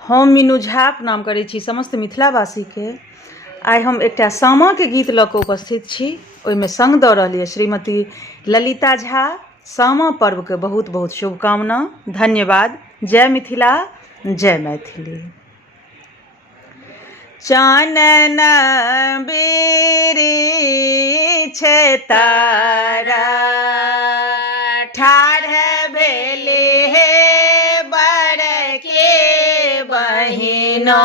हम मीनू झा प्रणाम करै छी समस्त मिथिलावासीके। आइ हम एकटा सामाके गीत लऽ कऽ उपस्थित छी। ओहिमे संग दऽ रहल यऽ श्रीमती ललिता झा। सामा पर्वके बहुत बहुत शुभकामना। धन्यवाद। जय मिथिला, जय मैथिली। चानन बिरिछ तारा ठाढ़ भेले हे बड़के बहिनो,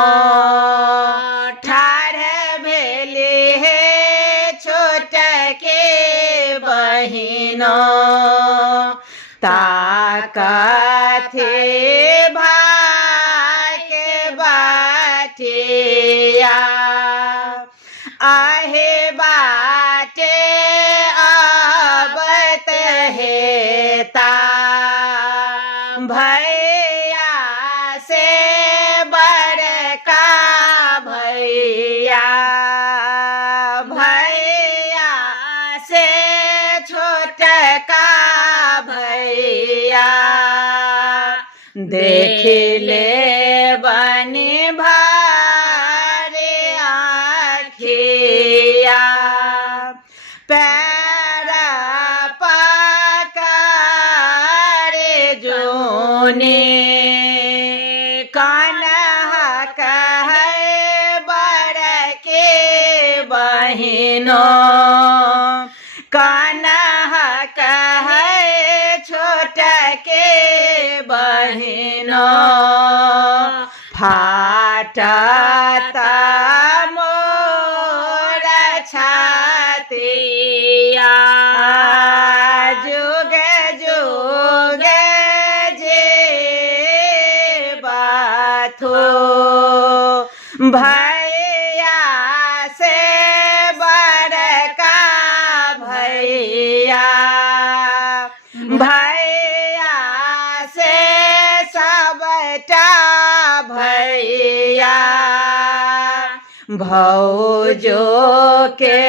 ठाढ़ भेले हे छोटके बहिनो। ताकथे भाके बाटिया आहे बाटे आबत हेता। भैया से बड़का भैया, भैया से छोटका भैया। देख ले बनी भारे आँखिया, पैर पकड़े जोने। कान्हा कहे बड़के बहिनो, कान्हा कहे छोटके बहिनो। फाटत मोर छातिया, जुग जुग जीबथो। भैया से बड़का भैया, भैया से सबटा भैया। भौजो के